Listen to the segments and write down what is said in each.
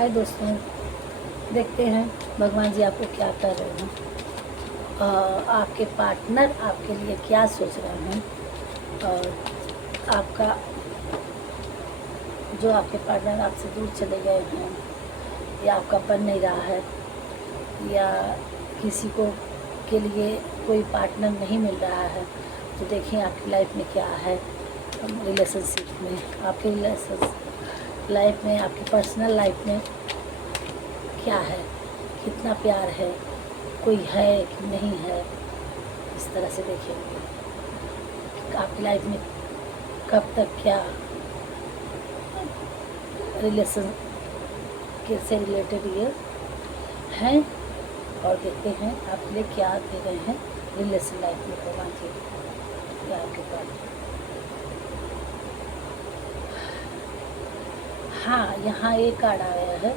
हाय दोस्तों, देखते हैं भगवान जी आपको क्या कर रहे हैं। आपके पार्टनर आपके लिए क्या सोच रहे हैं, और आपका जो आपके पार्टनर आपसे दूर चले गए हैं, या आपका बन नहीं रहा है, या किसी को के लिए कोई पार्टनर नहीं मिल रहा है, तो देखिए आपकी लाइफ में क्या है। रिलेशनशिप में, आपके रिलेशनशिप लाइफ में, आपकी पर्सनल लाइफ में क्या है, कितना प्यार है, कोई है कि नहीं है। इस तरह से देखेंगे कि आपकी लाइफ में कब तक क्या रिलेशन से रिलेटेड ये हैं, और देखते हैं आपके लिए क्या दे रहे हैं रिलेशन लाइफ में भगवान जी या आपके पास। हाँ, यहाँ एक कार्ड आया है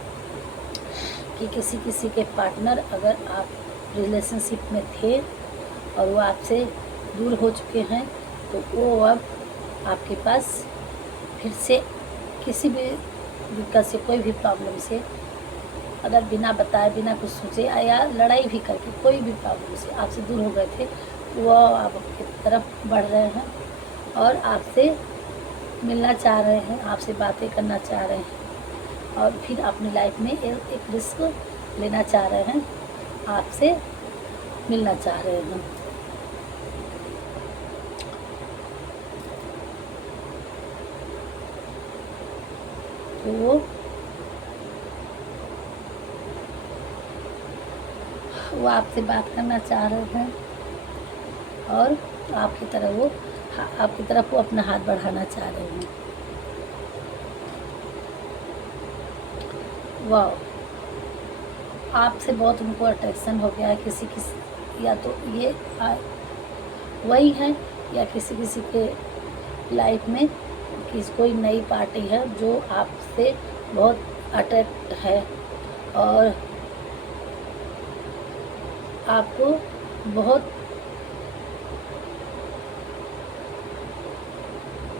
कि किसी के पार्टनर, अगर आप रिलेशनशिप में थे और वो आपसे दूर हो चुके हैं, तो वो अब आपके पास फिर से किसी भी दिक्कत से, कोई भी प्रॉब्लम से, अगर बिना बताए, बिना कुछ सोचे या लड़ाई भी करके कोई भी प्रॉब्लम से आपसे दूर हो गए थे, वो आपकी तरफ बढ़ रहे हैं और आपसे मिलना चाह रहे हैं, आपसे बातें करना चाह रहे हैं, और फिर अपनी लाइफ में एक रिस्क लेना चाह रहे हैं, आपसे मिलना चाह रहे हैं। तो वो आपसे बात करना चाह रहे हैं, और आपकी तरफ वो अपना हाथ बढ़ाना चाह रहे हैं। वाह, आपसे बहुत उनको अट्रैक्शन हो गया है किसी, या तो ये वही है, या किसी के लाइफ में कोई नई पार्टी है जो आपसे बहुत अट्रैक्ट है, और आपको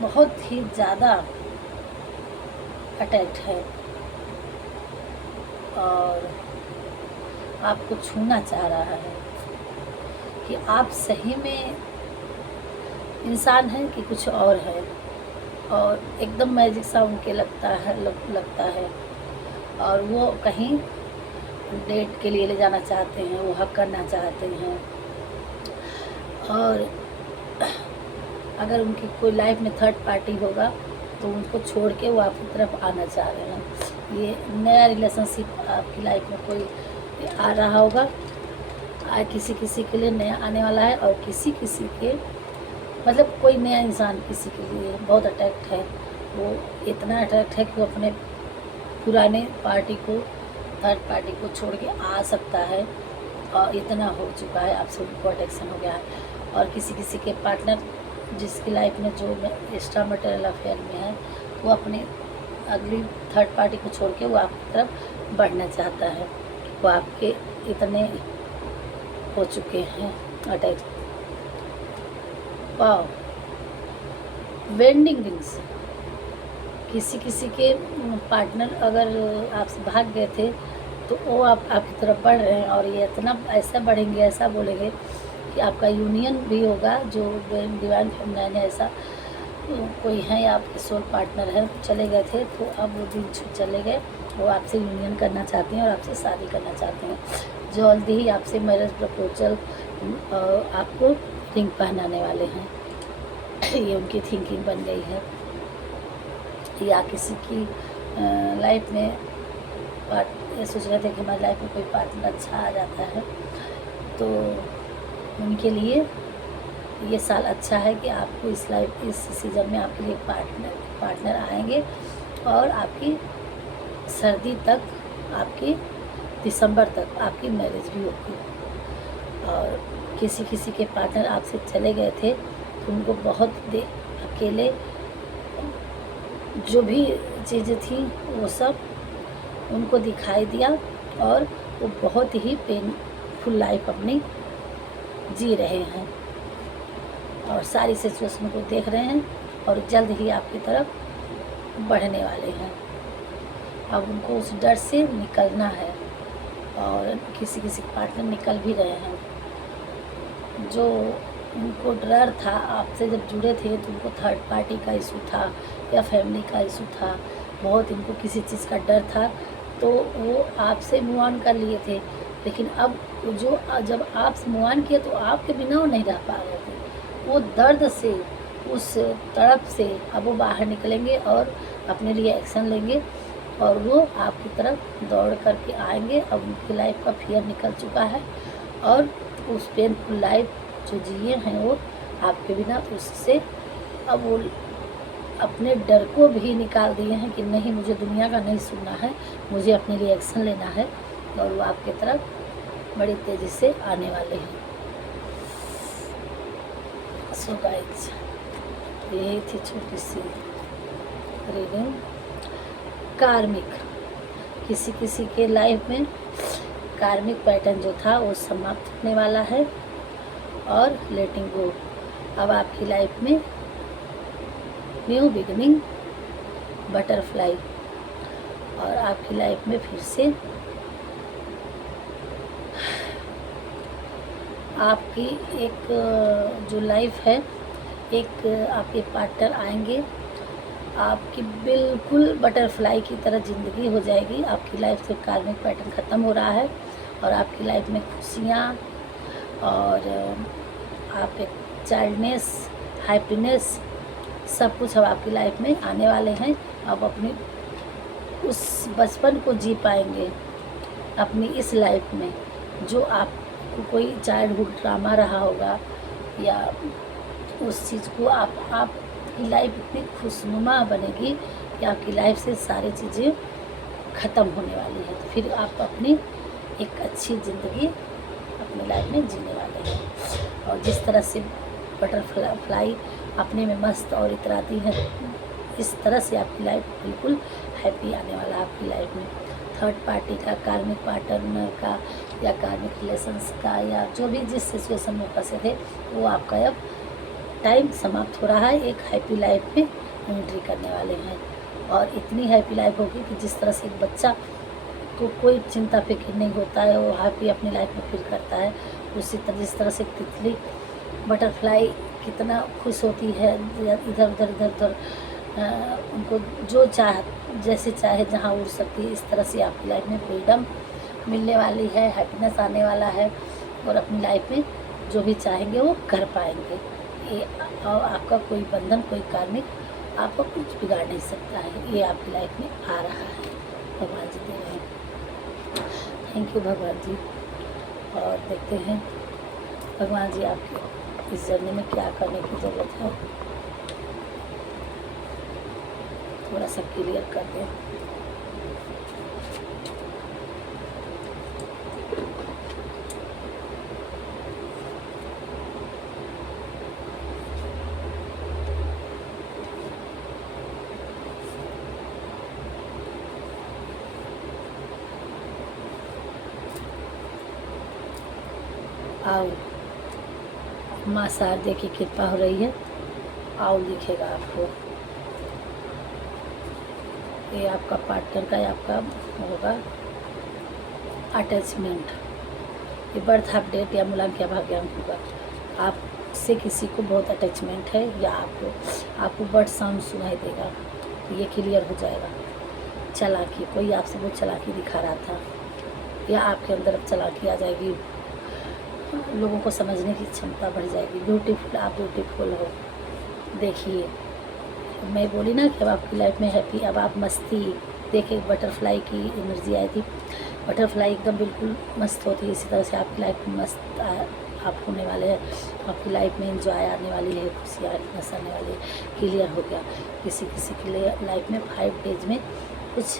बहुत ही ज़्यादा अटैक्ट है, और आपको छूना चाह रहा है कि आप सही में इंसान हैं कि कुछ और है, और एकदम मैजिक सा उनके लगता है, और वो कहीं डेट के लिए ले जाना चाहते हैं, वो हक करना चाहते हैं, और अगर उनकी कोई लाइफ में थर्ड पार्टी होगा तो उनको छोड़ के वो आपकी तरफ आना चाह रहे हैं। ये नया रिलेशनशिप आपकी लाइफ में कोई आ रहा होगा, किसी के लिए नया आने वाला है, और किसी के मतलब कोई नया इंसान किसी के लिए बहुत अट्रैक्ट है। वो इतना अट्रैक्ट है कि वो अपने पुराने पार्टी को, थर्ड पार्टी को छोड़ के आ सकता है, और इतना हो चुका है, आपसे उनको अट्रैक्शन हो गया है। और किसी के पार्टनर जिसकी लाइफ में जो एक्स्ट्रा मटेरियल अफेयर में है, वो अपने अगली थर्ड पार्टी को छोड़ के वो आपकी तरफ बढ़ना चाहता है। वो आपके इतने हो चुके हैं अटैच। वाह, वेंडिंग रिंग्स, किसी के पार्टनर अगर आपसे भाग गए थे, तो वो आपकी तरफ बढ़ रहे हैं, और ये इतना ऐसा बढ़ेंगे, ऐसा बोलेंगे कि आपका यूनियन भी होगा। जो डिवाइन फेमिनाइन है, ऐसा कोई है या आपके सोल पार्टनर है, चले गए थे, तो अब वो दिन चले गए, वो आपसे यूनियन करना चाहते हैं और आपसे शादी करना चाहते हैं। जल्दी ही आपसे मैरिज प्रपोजल, आपको रिंग पहनाने वाले हैं। ये उनकी थिंकिंग बन गई है। या किसी की लाइफ में ये सोच रहे थे कि हमारी लाइफ में कोई पार्टनर अच्छा आ जाता है, तो उनके लिए ये साल अच्छा है कि आपको इस सीज़न में आपके लिए पार्टनर आएंगे, और आपकी सर्दी तक, आपकी दिसंबर तक आपकी मैरिज भी होगी। और किसी के पार्टनर आपसे चले गए थे, तो उनको बहुत अकेले जो भी चीज़ें थी वो सब उनको दिखाई दिया, और वो बहुत ही पेनफुल लाइफ अपनी जी रहे हैं, और सारी सिचुएशन को देख रहे हैं, और जल्द ही आपकी तरफ बढ़ने वाले हैं। अब उनको उस डर से निकलना है, और किसी किसी पार्टनर निकल भी रहे हैं। जो उनको डर था, आपसे जब जुड़े थे तो उनको थर्ड पार्टी का इशू था या फैमिली का इशू था, बहुत इनको किसी चीज़ का डर था, तो वो आपसे मूव ऑन कर लिए थे। लेकिन अब जो जब आपसे मूव ऑन किया तो आपके बिना वो नहीं रह पा रहे थे। वो दर्द से, उस तड़प से अब वो बाहर निकलेंगे और अपने लिए एक्शन लेंगे, और वो आपकी तरफ दौड़ करके आएंगे। अब उनकी लाइफ का फियर निकल चुका है, और उस पेनफुल लाइफ जो जिए हैं वो आपके बिना, उससे अब वो अपने डर को भी निकाल दिए हैं कि नहीं, मुझे दुनिया का नहीं सुनना है, मुझे अपने लिए एक्शन लेना है, और वो आपकी तरफ बड़ी तेज़ी से आने वाले हैं। सो गाइस, यही थी छोटी सी रीडिंग। कार्मिक, किसी किसी के लाइफ में कार्मिक पैटर्न जो था वो समाप्त होने वाला है, और लेटिंग गो। अब आपकी लाइफ में न्यू बिगनिंग, बटरफ्लाई, और आपकी लाइफ में फिर से आपकी एक जो लाइफ है, एक आपके पार्टनर आएंगे, आपकी बिल्कुल बटरफ्लाई की तरह ज़िंदगी हो जाएगी। आपकी लाइफ से कार्मिक पैटर्न ख़त्म हो रहा है, और आपकी लाइफ में खुशियाँ, और आप एक चाइल्डनेस, हैप्पीनेस, सब कुछ अब आपकी लाइफ में आने वाले हैं। आप अपनी उस बचपन को जी पाएंगे अपनी इस लाइफ में, जो आपको कोई चाइल्डहुड ड्रामा रहा होगा, या उस चीज़ को आपकी लाइफ इतनी खुशनुमा बनेगी कि आपकी लाइफ से सारी चीज़ें ख़त्म होने वाली है। तो फिर आप अपनी एक अच्छी ज़िंदगी अपनी लाइफ में जीने वाले हैं। और जिस तरह से बटरफ्लाई अपने में मस्त और इतराती है, इस तरह से आपकी लाइफ बिल्कुल हैप्पी आने वाला है आपकी लाइफ में। थर्ड पार्टी का, कार्मिक पार्टनर का, या कार्मिक रिलेशंस का, या जो भी जिस सिचुएशन में फंसे थे, वो आपका अब टाइम समाप्त हो रहा है। एक हैप्पी लाइफ में एंट्री करने वाले हैं, और इतनी हैप्पी लाइफ होगी कि जिस तरह से एक बच्चा को कोई चिंता फिक्र नहीं होता है, वो हैप्पी अपनी लाइफ में फील करता है, उसी तरह जिस तरह से तितली, बटरफ्लाई कितना खुश होती है, इधर उधर इधर उधर उनको जो जैसे चाहे जहाँ उड़ सकती है, इस तरह से आपकी लाइफ में फ्रीडम मिलने वाली है, हैप्पीनेस आने वाला है, और अपनी लाइफ में जो भी चाहेंगे वो कर पाएंगे। ये और आपका कोई बंधन, कोई कार्मिक आपको कुछ बिगाड़ नहीं सकता है। ये आपकी लाइफ में आ रहा है, भगवान जी दे रहे हैं। थैंक यू भगवान जी। और देखते हैं भगवान जी आपके इस जर्नी में क्या करने की ज़रूरत है, थोड़ा सा क्लियर कर दें। आओ, माँ शारदे की कृपा हो रही है। आओ दिखेगा आपको, ये आपका पार्टनर का, आपका होगा अटैचमेंट, ये बर्थ अपडेट या मूलांक भाग्यांक होगा। आपसे किसी को बहुत अटैचमेंट है, या आपको बर्ड साउंड सुनाई देगा, तो ये क्लियर हो जाएगा। चालाकी, कोई आपसे बहुत चालाकी दिखा रहा था, या आपके अंदर अब चालाकी आ जाएगी, लोगों को समझने की क्षमता बढ़ जाएगी। ब्यूटीफुल, आप ब्यूटीफुल हो। देखिए, मैं बोली ना कि अब आपकी लाइफ में हैप्पी, अब आप मस्ती। देखिए, बटरफ्लाई की एनर्जी आई थी, बटरफ्लाई एकदम बिल्कुल मस्त होती है, इसी तरह से आपकी लाइफ में मस्त आप होने वाले हैं। आपकी लाइफ में एंजॉय आने वाली है, खुशियाँ आने वाली है। क्लियर हो गया, किसी किसी के लिए लाइफ में 5 डेज में कुछ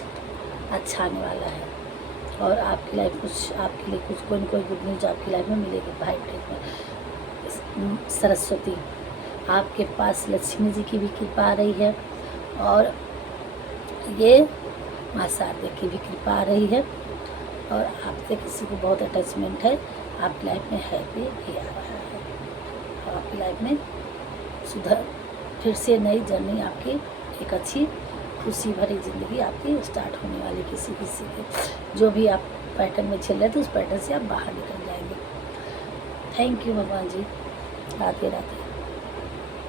अच्छा आने वाला है, और आपकी लाइफ कुछ आपके लिए कुछ कोई न कोई गुड न्यूज़ आपकी लाइफ में मिलेगी 5 डेज में। सरस्वती, आपके पास लक्ष्मी जी की भी कृपा आ रही है, और ये माँ शारदे की भी कृपा आ रही है, और आपसे किसी को बहुत अटैचमेंट है। आपकी लाइफ में हैप्पी भी आ रहा है, और आपकी लाइफ में सुधर फिर से नई जर्नी आपकी एक अच्छी खुशी भरी ज़िंदगी आपकी स्टार्ट होने वाली किसी किसी के, जो भी आप पैटर्न में चल रहे थे उस पैटर्न से आप बाहर निकल जाएंगे। थैंक यू भगवान जी। राधे राधे।